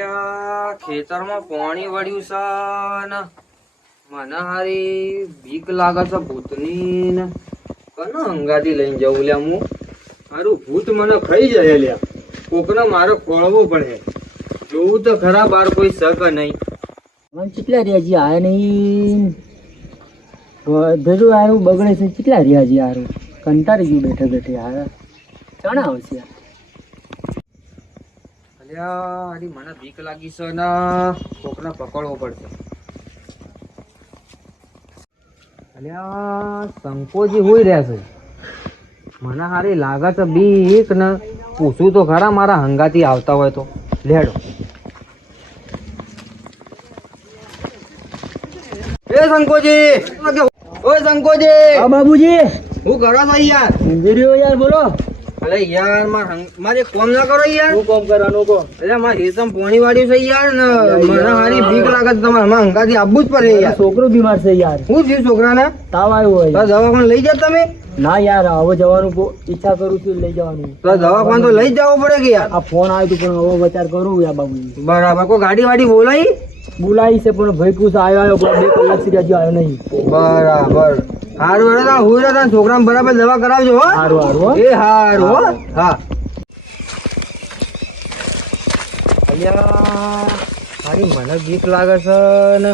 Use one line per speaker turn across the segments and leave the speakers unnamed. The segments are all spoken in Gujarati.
અલ્યા ખેતરમાં પાણી વળ્યું છે મને હારી બીક લાગે છે ભૂતની ને કનો અંગાથી લઈને જવું લ્યા હું? મારું ભૂત મને ખાઈ જાય લ્યા. કોકને મારે ખોળવું પડે. જોવું તો ખરા બાર કોઈ શક નહીં.
મને કેટલા રહ્યા છે, આ નહીં. ધરું આરું બગડે છે કેટલા રહ્યા છે આરું કંટાળી ગયું બેઠે બેઠે આ ચણા આવશે.
અલ્યા મને બીક લાગી છે ને કોકને પકડવો પડશે. અલ્યા સંકોચી હોય રહ્યા છે. મને હારી લાગે છે બીક ને પૂછું તો ખરા મારા હંગાથી આવતા હોય તો. લેડો. એ સંકોજી ઓય સંકોજી
હા બાબુજી.
હું કરો છો યાર
યાર બોલો.
અરે યાર માર મારે કોમ ના કરો યાર.
હું કોમ કરવાનું કહો
એટલે મારે રેશમ પોણી વાળ્યું છે યાર ને મને હારી બીક લાગે છે તમારે હમણાં હંગાથી આવવું જ પડે યાર.
છોકરો બીમાર છે યાર.
હું થયું છોકરાને?
તાવ આવ્યો
તો
હોય
દવાખાને લઈ જાત તમે?
ના યાર હવે જવાનું ઈચ્છા કરું છું લઈ જવાનું.
તો દવાખાને તો લઈ જવો જવું પડે કે યાર?
આ ફોન આવ્યો તો પણ હવે વિચાર કરું યાર બાબુ
બરાબર કોઈ ગાડી વાડી બોલાવી
બોલાવી છે પણ ભાઈ પૂછ આવ્યો આવ્યો બે કલાક સુધી હજુ આવ્યો નહીં.
બરાબર. હારું હેડો હુઈ રહ્યો તાર છોકરાને બરાબર દવા કરાવજો હો. એ હારું હો. હા. અલ્યા હારી મને બીક લાગે છે ને.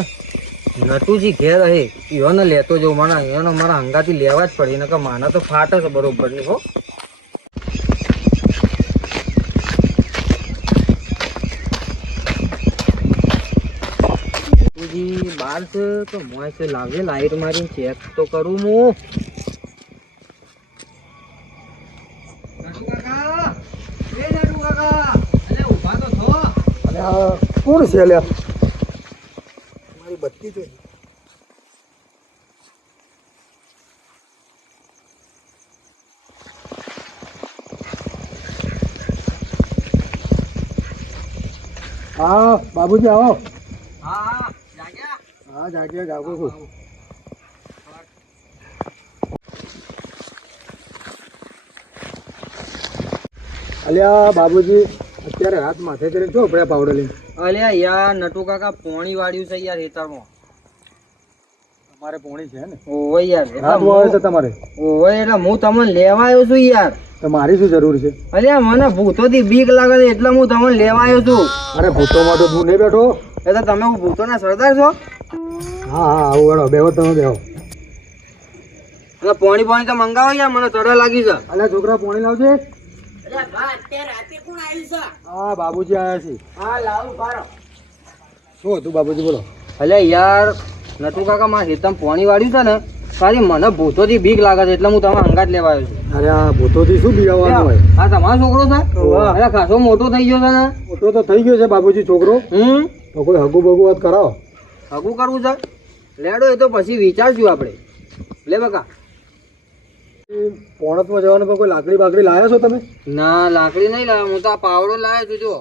નટુજી ઘેર હે ઈયોને લેતો જવું મને ઈયોને મારા હંગાથી લેવા જ પડે કે માને તો ફાટે છે બરોબરની હો. છે તો મોય છે લાવે લાઈટ મારીને ચેક તો કરું હું.
કોણ છે મારી બત્તી જોઈ હા, બાબુજી આવો. છું અલ્યા બાબુજી અત્યારે હાથ માથે કરી છો પાવડર લઈને
અલ્યા યાર નટુ કાકા પોણી વાળ્યું છે યાર હેતામાં.
તમારે પોણી છે ને?
ઓવે યાર
હાથ વાવે છે તમારે?
ઓવે એટલે હું તમને લેવા આવ્યો છું યાર.
તો મારી શું જરૂર છે?
અલ્યા મને ભૂતોથી બીક લાગે છે એટલે હું તમને લેવા આવ્યો છું.
અરે ભૂતોમાં તો હું નહીં બેઠો.
એટલે તમે હું ભૂતોના સરદાર છો?
હા હા આવું હેડો બેહો તમે બેહો.
એટલે પોણી પોણી તો મંગાવો યાર મને તડે લાગી છે.
અલ્યા છોકરા પોણી લાવજે. હા બાબુજી આવ્યા છે. શું હતું બાબુજી બોલો.
અલ્યા યાર નટુ કાકા મારા હેતમ પોણી વાળ્યું છે ને સારી મને ભૂતોથી બીક લાગે છે એટલે હું તમે અંગાત લેવા આવ્યો છું.
અરે આ ભૂતોથી શું બીવાનું હોય?
આ તમારો છોકરો છે. અરે ખાસો મોટો થઈ ગયો છે ને?
મોટો તો થઈ ગયો છે બાબુજી છોકરો.
હમ?
તો કોઈ હગુ બગુ વાત કરાવો.
હગુ કરવું છે? લેડો એ તો પછી વિચારશું આપણે. લે બકા.
પોણતમાં જવાનું પણ કોઈ લાકડી બાકડી લાવ્યા છો તમે?
ના લાકડી નહીં લાવ્યા હું તો આ પાવડો લાવ્યો છું જો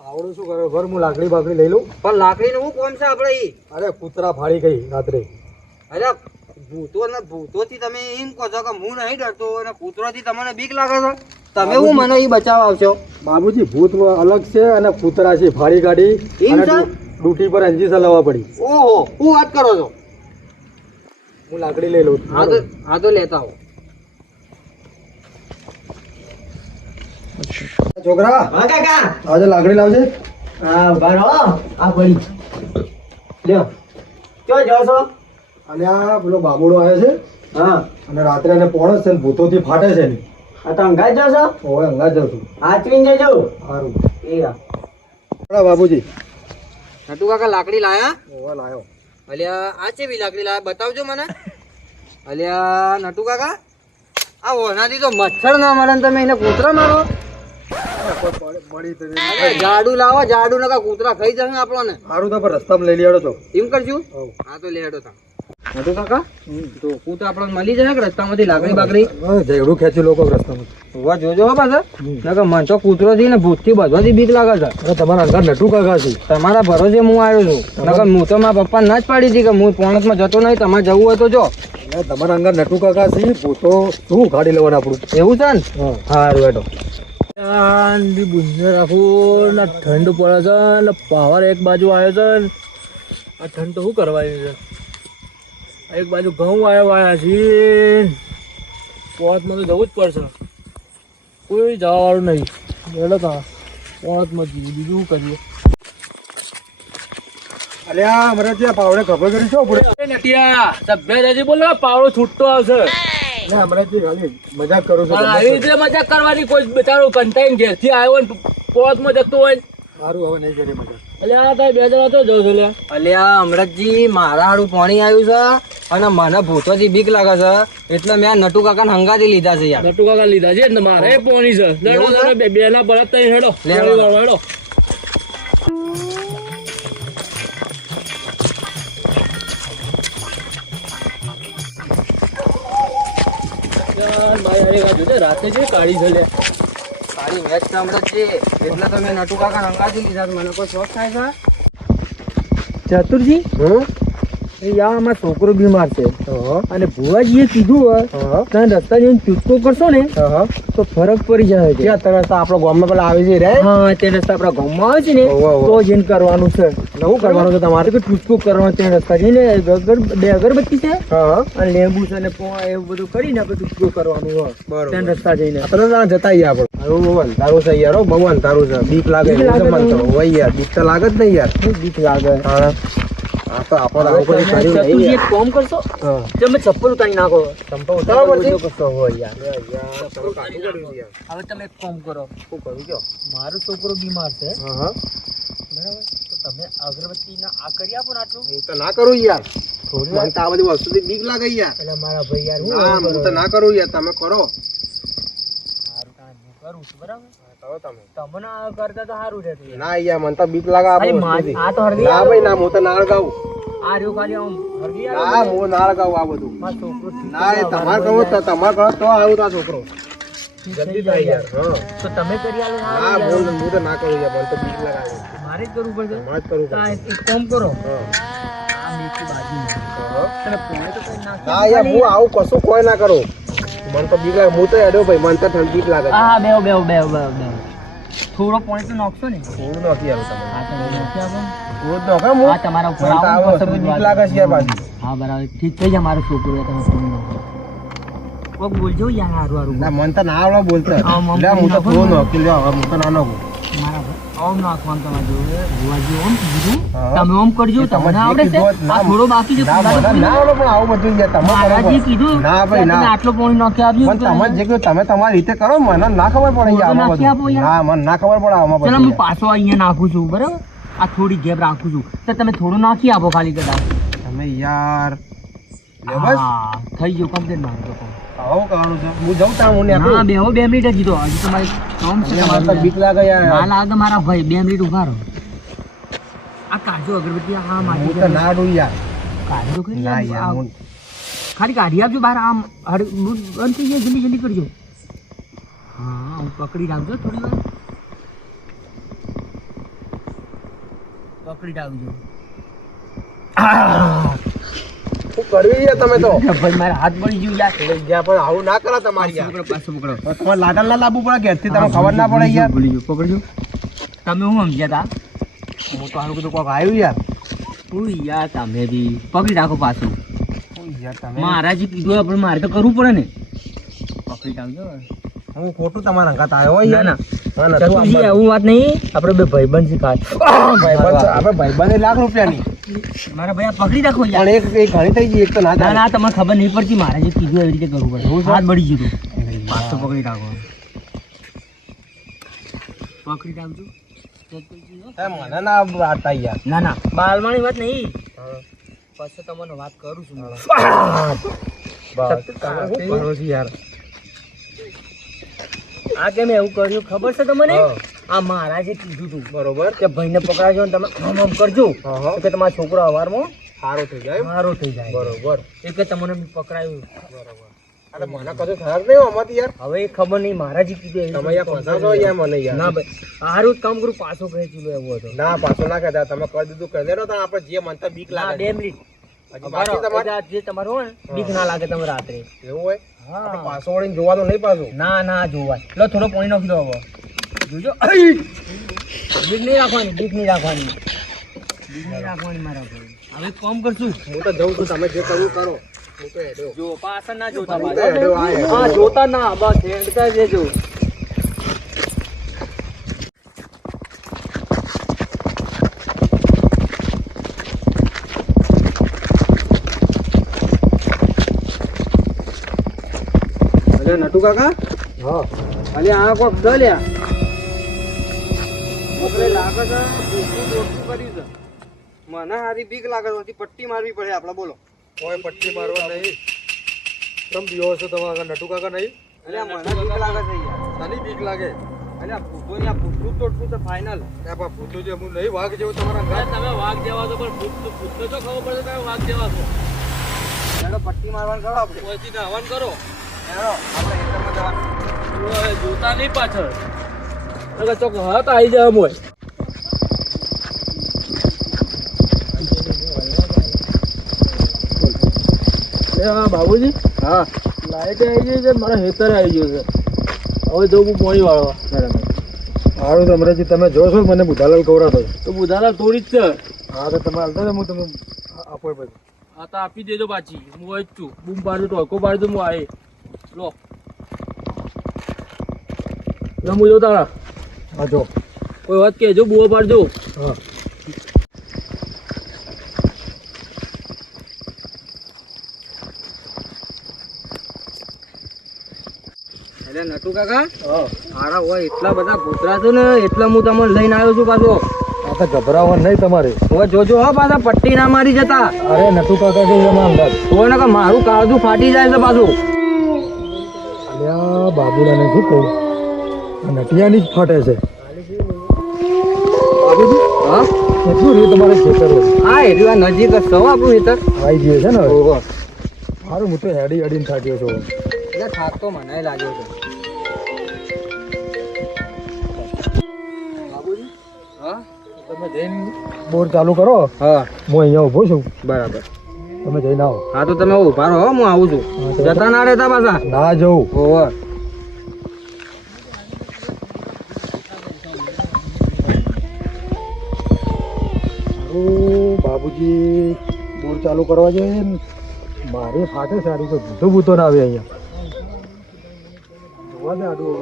પાવડો શું કરે? ઘર હું લાકડી બાકડી લઈ લઉં?
પણ લાકડી નું શું કોમ છે આપણે એ
અરે કૂતરા ફાડી ગઈ રાત્રે.
અરે ભૂતો ને ભૂતોથી તમે એમ કહો છો કે હું નહીં ડરતો અને કૂતરોથી તમને બીક લાગે છે? તમે હું મને એ બચાવ આવશો
બાબુજી ભૂત અલગ છે અને કૂતરા છે ફાડી ગાડી
એમ
અને
છે?
ડુ- ડૂટી પર અંજી ચલાવવા પડી.
ઓહો હું વાત કરો છો?
હું લાકડી લઈ લઉં
હા તો હા તો લેતા હો
છોકરા
હા કાકા.
આજે લાકડી લાવજે.
હા બરો આ પડી લ્યો ક્યાં જાવ છો?
અને આ પેલો બાબુડો આવ્યો છે.
હા.
અને રાત્રે એને પોણસ છે ને ભૂતોથી ફાટે છે ને
આ તો અંગાજ જાવ છો?
હવે અંગાજ જાવ છું.
આચવીને જજો.
સારું
એ હા
બાબુજી.
નટુ કાકા લાકડી લાયા?
ઓવા લાયો.
અલ્યા આ ચેવી લાકડી લાયા? બતાવજો મને. અલ્યા નટુ કાકા આ ઓનાથી તો મચ્છર ના મળે ને તમે એને કૂતરા મારો?
તો
જાડુ લાવો જાડુ નકા કૂતરા ખાઈ જશે આપણને.
સારું તો પણ રસ્તામાં લઈ લેડો છો.
એમ
કરજો?
હા તો લેડો તા. કાકા? તો આપણને મળી જશે કે રસ્તામાંથી લાકડી બાકડી?
જેવડું ખેંચ્યું લોકો રસ્તામાં.
જોજો હો પાછા. નકર મન તો કૂતરો થી ને ભૂતથી બધવાથી બીક લાગે છે.
તમારા અંગાર નટુ કાકા છે.
તમારા ભરોસે હું આવ્યો છું. નકર હું તો મારા પપ્પા ના જ પાડી હતી કે હું પોણસમાં જતો નહીં તમારે જવું હોય તો જો.
તમારા અંગર નટુ કાકા છે ભૂતો શું ઉખાડી લેવાનું આપણું?
એવું છે ને?
હા.
સારું હેડો
આંધી બુંદર રાખું ને ઠંડ પડે છે ને પાવર એક બાજુ આવ્યો છે ને આ ઠંડ તો શું કરવાની છે? એક બાજુ ઘઉં આવ્યા વાયા છે પોતમાં તો જવું જ પડશે. કોઈ જવાવાળું નહીં. બોલો તો પોતમાં જીવું બીજું કરીએ?
અરે આ અમારે ત્યાં પાવડે ખબર કરી પડે
એ નટિયા સભ્ય જજી બોલો પાવડો છૂટતો આવશે.
મજાક કરું
પણ આવી રીતે મજાક કરવાની કોઈ બેચારો કંટાઈને ઘેરથી આવ્યો ને પોતમાં જતો હોય
સારું હવે નહીં કરી મજાક.
એટલે આ તારી બે જણા તો જવું છે લ્યા
અલ્યા અમરતજી મારા હાડું પાણી આવ્યું છે અને મને ભૂતોથી બીક લાગે છે. એટલે મેં નટુ કાકાને હંગાથી લીધા છે યાર.
નટુ કાકા લીધા છે ને મારે પોણી છે. લડો બે બે ના બળદ તઈ હેડો.
લે,
લડી
હેડો.
ભાઈ હારી જોજે, રાતે જે કાઢી છે લે.
સારી મેચ છે. અમરતજી એટલે તો મેં નટુ કાકા હંગાથી લીધા મને કોઈ શોખ થાય છે?
ચતુરજી?
હમ?
છોકરો બીમાર છે. અને ભુવાજીએ કીધું હોય રસ્તા જઈને ચૂટકો કરશો ને તો ફરક પડી જાય છે.
રસ્તા ગામ ગામમાં પેલા આવે છે રે
હા તે રસ્તા આપણા ગામમાં આવે છે ને. તો જઈને કરવાનું છે.
નવું કરવાનું છે તમારે?
કે ટૂચકો કરવાનો તે રસ્તા જઈને બે અગરબત્તી છે અને લેંબુ છે પોણા એવું બધું કરીને આપણે ટૂચકો કરવાનું હોય. તે રસ્તા જઈને.
આપણે તો જતા આપણે. બહુ અંધારું છે યાર બહુ અંધારું છે. બીક લાગે એવું તો.
તમને?
હોય યાર બીક તો લાગે જ નહીં યાર.
બીક લાગે?
હા. આ તો આપણે આવું બધું કર્યું નહીં
એક કોમ કરશો? તમે ચપ્પલ ઉતારી નાખો.
ચંપા ઉતારવા
કરશો હોય યાર.
યાર, કાઢી તમે કાઢું કર્યું યાર.
હવે તમે એક કામ કરો.
શું કરું કયો?
મારો છોકરો બીમાર છે.
હા.
બરાબર? તો તમે અગરબત્તીના આ કરી આપો ને આટલું.
હું તો ના કરું યાર.
થોડી
વાર. તો આ બધી વસ્તુથી બીક લાગે યાર.
એટલે મારા ભાઈ યાર હું
ના હું? તો ના કરું યાર. તમે કરો.
કરું છું બરાબર?
તમે.
તમને કરતા તો સારું રહેતું
ના યાર મને તો બીક લાગે આ
તો
ના ભાઈ ના હું તો
આ રહ્યું ખાલી આમ. આવે
ના હું આ બધું. ના એ તમારે કહો તો તમારે કહો તો આવું તો છોકરો. જલ્દી થાય યાર
યાર.
હા.
તો તમે કરી આલો ના સારું
હું તો ના કરું યાર મને તો બીક લાગે.
મારે જ કરવું પડશે.
તમારે જ કરવું પડશે.
એક એક કામ કરો.
હા.
આ કંઈ નાખી
ના યાર હું આવું કશું કોઈ ના કરું. મને તો બીક લાગે. હું તો હેડ્યો ભાઈ મને તો ઠંડી બીક લાગે.
હા બેહો બેહો બેહો બેહો બેહો. થોડો પોઈન્ટ તો નાખશો ને.
થોડું નથી આવ્યું તમે.
હા તમે નાખી આવો ને.
થોડું તો કેમ હું
હા તમારા ઉપર
આવો તો
આવું
આવું બીક લાગે છે યાર બાજુ
હા બરાબર. ઠીક થઈ જાય મારો છોકરો તમે ફોન નાખો. બોલજો યાર હારું હારું.
ના મને તો ના આવડે બોલતા.
આમ
હું તો
ફોન.
નાખી લે હવે હું તો ના નાખું.
ઓમ નાખવાનું તમારે જોડે ભુવાજી ઓમ કીધું. તમે ઓમ કરજો તમને આવડે છે. આ થોડો બાકી છે
ના. આવડે પણ આવું બધું તમે કરો
કીધું
ના ભાઈ ના.
આટલો પાણી નાખી આપ્યું
પણ તમે જે કહ્યું તમે તમારી રીતે કરો મને ના ખબર પડે આમાં બધું.
યાર.
મને ના ખબર પડે આમાં બધું.
હું પાછો અહીંયા નાખું છું બરાબર? આ થોડી ગેપ રાખું છું. તો તમે થોડું નાખી આપો ખાલી કદાચ.
તમે યાર. બસ.
થઈ ગયું કમ્પ્લીટ મારું.
આવું કરવાનું છે. હું જઉં તા હું હા
બે હો, બે મિનિટ જ કીધું. હજી તમારી કામ છે
બીક લાગે યાર.
ના લાગે મારા ભાઈ બે મિનિટ ઊભા રહો. આ કાજુ અગરબત્તી આ
હું
માટી
તો ના ડું યાર.
કાજુ
ના યાર
ખાલી કાઢી આપજો બહાર આમ હળ- બંધ થઈ જાય જલ્દી જલ્દી કરજો. હા હું પકડી રાખજો થોડી વાર. પકડી રાખજો.
શું કરવી યાર તમે તો?
ભાઈ મારા હાથ પડી ગયું યાર.
લઈ ગયા પણ આવું ના કરો તમારી યાર.
પકડો
તમારે લાડલ ના લાવવું પડે ઘેરથી તમે ખબર ના પડે યાર.
ભૂલી ગયો પકડજો. તમે હું સમજ્યા
હું તો આનું કીધું કોક આવ્યું યાર.
હતા ઓય યાર તમે બી? પકડી રાખો પાછું.
મારા યાર
કીધું પણ મારે તો કરવું પડે ને. પકડી રાખજો.
હું ખોટું તમારા અંગાત આવ્યો હોય
ના ના. ચતુરજી એવું વાત નહીં. આપણે બે ભાઈબંધ છે ખાસ
ભાઈબંધ આપણે ભાઈબંધ લાખ રૂપિયાની.
મારા ભાઈ પકડી રાખો યાર.
પણ એક એક ઘણી થઈ ગઈ એક તો ના
ના ના તમને ખબર નહીં પડતી મારે જે કીધું એવી રીતે કરવું પડે? હાથ બળી ગયું વાત પાછો પકડી રાખો પકડી રાખજો
મને ના વાર્તા યાર.
ના ના. બાલમાની વાત નહીં. પછી તમને વાત કરું છું
બસ તમે કરો છો યાર?
આ કેમ એવું કર્યું? ખબર છે તમને. આ મહારાજે કીધું હતું
બરોબર.
કે ભાઈને પકડાજો ને તમે આમ આમ કરજો. કે તમારા છોકરો અવારમાં
સારું થઈ જાય
સારો થઈ જાય.
બરોબર.
એ કે તમને પકડાયું.
અરે મને કશું ખરાબ નહીં આમાંથી યાર.
હવે ખબર નહીં મહારાજે કીધું
તમે યાર ફસાશો યાર મને યાર.
ના ભાઈ હારું જ કામ કરું પાછો ખેંચી લો એવો હતો.
ના પાછો ના કહેતા. તમે કરી દીધું કહી તો આપણે જે મનતા બીક લાગે.
બે. મિનિટ.
તમારે?
જે તમારું હોય બીક ના લાગે તમે રાત્રે.
એવું હોય? આપણે
હા
પાછો વળીને જોવાનું નહીં પાછું?
ના ના જોવાય લો થોડો પાણી નાખી દો હવે. જોજો. બીક નહીં રાખવાની બીક નહીં રાખવાની. બીક નહીં રાખવાની મારા ભાઈ. હવે કામ કરશું.
હું તો જઉં છું તમે જે કરવું કરો.
જો પાછળ ના જોતા જોતા ના બસ હેડતા જજો
અરે નટુ કાકા?
હા.
અલે આ કોક દ લ્યા લાગે છે કર્યું છે. મને હારી બીક લાગે છે પટ્ટી મારવી પડે આપણે બોલો.
કોઈ પટ્ટી મારવા નહીં. તમ દિવસો છો તમારા નટુ કાકા નહીં?
અલે આ મને બીક લાગે છે
તને બીક લાગે?
અલે આ ભૂતો ને ભૂતું તોડવું તો છે ફાઇનલ
પણ બા ભૂતો જે હું નહીં વાઘ જેવો તમારા ઘર.
તમે વાઘ જેવા છો પણ ભૂત ભૂતો તો ખબર પડે તમે વાઘ જેવા છો.
પટ્ટી મારવાનું કરો આપણે.
પછી હવન કરો. જોતા નહીં પાછળ ચોક હાથ આવી જાય મોય બાબુજી
હા
લાઈટ આવી ગઈ છે મારા હેતર આવી ગયો છે હવે જવું હું પોણી વાળવા
સારું તો અમરેજી તમે જોશો મને બુધાલાલ કવરાતો
તો બુધાલાલ થોડી જ છે
હા તો તમે હાલતા ને હું તમે આપો પછી
હા તો આપી દેજો પાછી. હું જ છું. બૂમ પાડજો ટોકો પાડજો હું આવે લો હું જો તારા
હા જો
કોઈ વાત કહેજો બુઓ પાડજો
હા
એટલે નટુ કાકા?
હા.
મારા હોય એટલા બધા ભૂતરા છે ને એટલા હું તમને લઈને આવ્યો છું પાછો.
આ તો ગભરાવાનું નહીં તમારે.
હવે જોજો હો પાછા પટ્ટી ના મારી જતા.
અરે નટુ કાકા કે
તો ને કે મારું કાળજું ફાટી જાય છે પાછું.
બાબુલાને શું કહું નટિયાની જ ફાટે છે.
હા?
કેટલું રહ્યું તમારે ખેતર
હા એટલું આ નજીક જ સૌ આપણું હેતર
આવી ગયું છે ને
ઓહો.
હું તો હેડી હેડીને થાક્યો છું
એટલે થાક તો મને લાગ્યો છે. હા?
તમે જઈને બોર ચાલુ કરો.
હા.
હું અહીંયા ઊભો છું.
બરાબર.
તમે જઈને આવો.
હા તો તમે ઊભા રહો હું આવું છું. જતા ના રહેતા પાછા?
ના જવું.
ઓહો.
બાબુજી બોર ચાલુ કરવા જોઈએ ને. મારે ફાટે સારી કોઈ ભૂતો ભૂતો ના આવે અહીંયા. જોવા દે આડું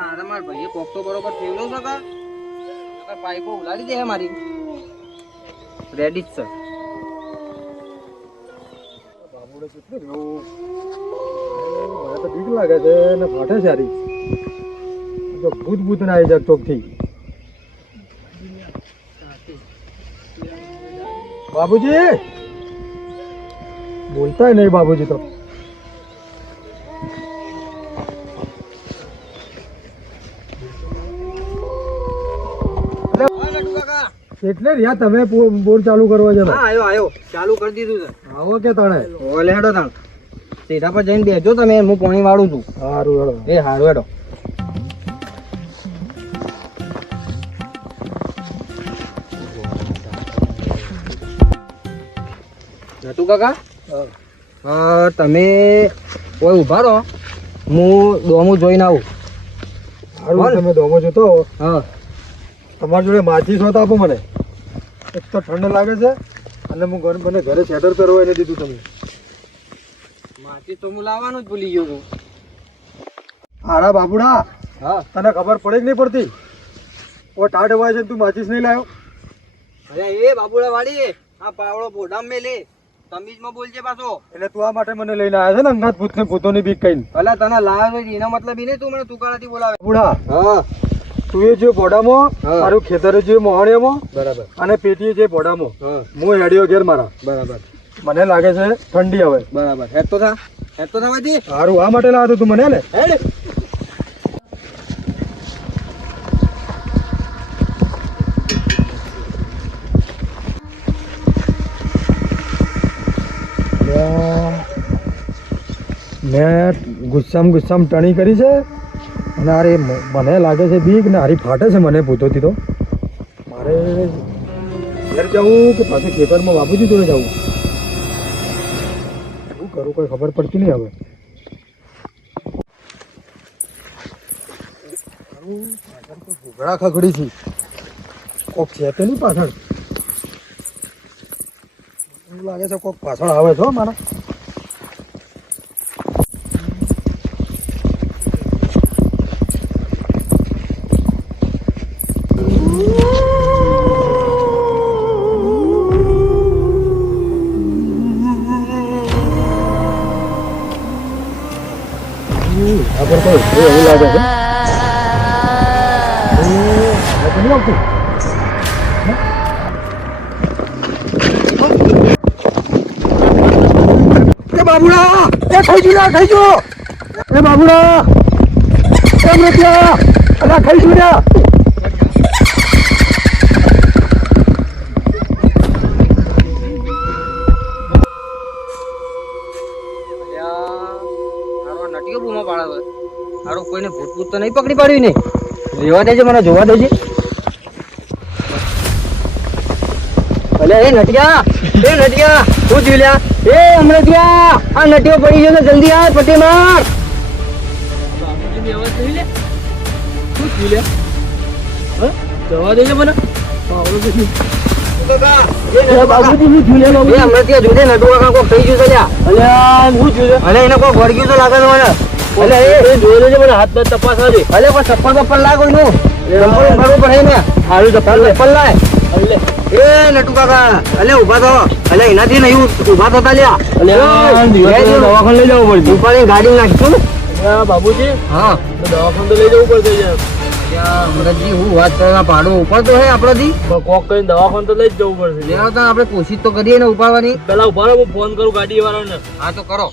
હારે ભાઈએ કોક તો બરોબર ફેવલો છે કા? પાઇપો ઉલાડી દે મારી. રેડી જ છે.
બાબુડે કેટલું રહ્યું મને તો બીક લાગે છે ને ફાટે સારી. જો ભૂત ભૂત ના આવી જાય ચોકથી. બાબુજી! બોલતા નહીં બાબુજી તો. એટલે રહ્યા તમે બોર ચાલુ કરવા
હા
આવ્યો
આયો આયો. ચાલુ કરી દીધું છે.
આવો કે તણે?
ઓલેડો તાણ. સીધા પર જઈને બેજો તમે હું પાણી વાળું છું.
સારું હેડો.
એ હારું હેડો. નટુ કાકા? તમે કોઈ ઊભા રહો. હું ડોમું જોઈને આવું.
સારું. તમે ડોમો જોતો હા. તમારી જોડે માછી શોધ આપો મને. એક તો ઠંડ લાગે છે અને હું મને ઘરે સેટર પહેરવા એને દીધું તમે.
માથી તો હું લાવવાનું જ ભૂલી ગયો છું.
હારા બાબુડા
હા.
તને ખબર પડે જ નહીં પડતી. ઓ ટાઢ હોય છે તું માચીસ નહીં લાવ્યો
અરે એ બાબુડા વાડી આ પાવડો બોડામ મેલે તમીજમાં બોલજે પાછો.
એટલે તું આ માટે મને લઈને આવ્યા છે ને અંગાત ભૂત ને ભૂતોની બીક કઈ
અલા તને લાવ્યો છે એના મતલબ નહીં તું મને તુકારાથી બોલાવે.
બાબુડા
હા.
તું એ જે બોડામાં. તારું ખેતરે જે મોહણિયામાં
બરાબર.
અને પેટીએ જે બોડામાં
હા.
હું હેડ્યો ઘેર મારા.
બરાબર.
મને લાગે છે ઠંડી હવે.
બરાબર. હેડ તો થા. હેડ તો થા ભાઈજી.
સારું આ માટે લાવ્યો તું મને ને
હેડ.
મેં ગુસ્સામાં ગુસ્સામાં ટણી કરી છે. અને અરે મને લાગે છે બીક ને હારી ફાટે છે મને ભૂતોથી તો. મારે ઘેર જવું કે પાછું ખેતરમાં બાપુજી જોડે જવું? કરું કોઈ ખબર પડતી નહીં હવે. ઘોઘરા ખખડી છે. કોક છે તેની પાછળ. એવું લાગે છે કોક પાછળ આવે છે મારા. એ ખાઈ ગયું ખાઈ ગયો એ બાબુડા. એ મૃત્યા અલા, ખાઈ
જુ છે. કોઈને ભૂત ભૂત તો નહીં પકડી પાડ્યું ને? રેવા દેજે, મને જોવા દેજે. અલે એ નટિયા એ નટિયા શું થયું લ્યા. એ અમરતિયા આ નટીઓ પડી ગયો જલ્દી આ પટ્ટી માર
હા જવા દેજે મને.
બાબુજી
કાકા કોક થઈ ગયું છે લ્યા.
અલ્યા હું થયું
અલે એને કોક વળગ્યું તો લાગે મને.
અલે એ જોઈ લેજે મને હાથ તપાસ આજે
અલે કોઈ ચપ્પલ બપ્પલ લાગ કોઈ નું ચપ્પલ પડે ને
હારું ચપ્પલ
ચપ્પલ લાય.
અલે.
એ નટુ કાકા અલે ઊભા થો. અલે એનાથી નહીં ઊભા થતા લ્યા.
દવાખાને લઈ જવું પડશે.
ઉપાડી ગાડી નાખશું
બાબુજી
હા.
દવાખાને તો લઈ જવું પડશે
અમરતજી હું વાત કરવા પાડો. ઉપાડતો હે આપણાથી?
પણ કોક કઈ દવાખાને તો લઈ જ જવું પડશે
તો આપણે કોશિશ તો કરીએ ને ઉપાડવાની.
પેલા ઊભા હું ફોન કરું ગાડી વાળાને
હા તો કરો.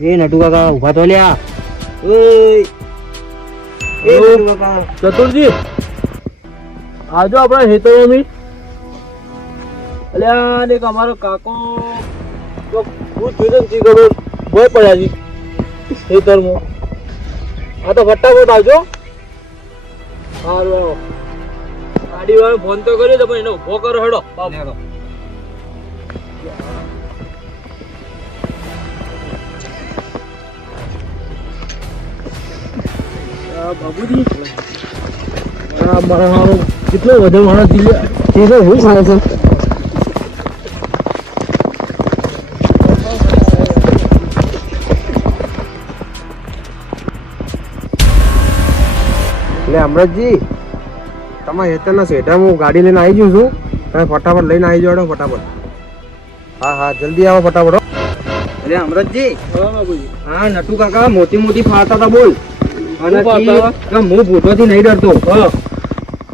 એ નટુ કાકા ઊભા તો લ્યા. કાકા
ચતુરજી આજો આપણા હેતરોની. અલ્યા એક અમારો કાકો તો ભૂત જોઈને શી ખબર ભોય પડ્યા છે હેતરમાં આ તો ફટાફટ આવજો. સારું આવો ગાડી વાળો ફોન તો કર્યો તો પણ એનો ઊભો કરો હેડો. આ મારા હારો કેટલો વધુ માણસ દિલ્હી
એ તો ખાય છે?
એટલે અમરતજી તમારા હેતરના શેઠામાં હું ગાડી લઈને આવી જઉં છું. તમે ફટાફટ લઈને આવી જાઓ ફટાફટ. હા હા જલ્દી આવો ફટાફટ
એટલે અમરતજી
હા
નટુ કાકા મોટી મોટી ફાટા હતા બોલ. હું ભૂતોથી નહીં ડરતો.
હા.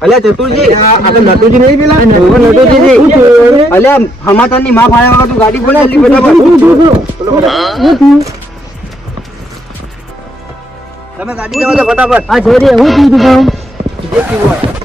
અલ્યા ચતુરજી
આ તો નટુજી નહીં પેલા?
અલ્યા ગાડી બોલે જલ્દી ફટાફટ તમે ગાડી જવા દો ફટાફટ.
હા છોડી હું
પીવું હોય.